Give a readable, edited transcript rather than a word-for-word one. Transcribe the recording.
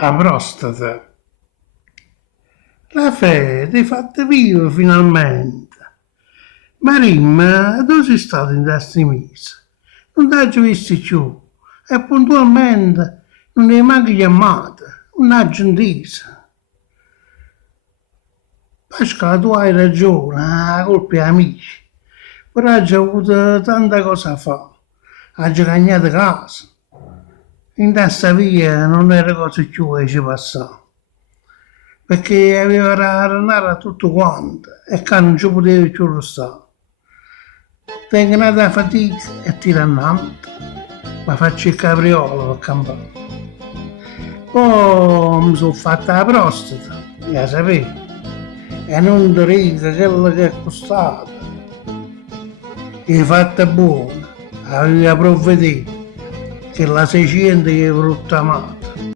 La prostata. La fede è fatta viva finalmente. Marim, dove sei stato in questi mesi? Non ti ho visto più. E puntualmente non hai manco chiamato. Una gentisa. Pasqua, tu hai ragione, la colpa è amici. Però ha già avuto tanta cosa a fare. Ha già cagnato casa. In questa via non era cosa più che ci passava. Perché aveva ranara tutto quanto e che non ci poteva più restare. Tengo una fatica e tiro annanto, ma faccio il capriolo per campare. Poi mi sono fatta la prostata, la sapevi, e non ti dico quello che è costato. È fatta buona, aveva provveduto che la 600 è brutta amata.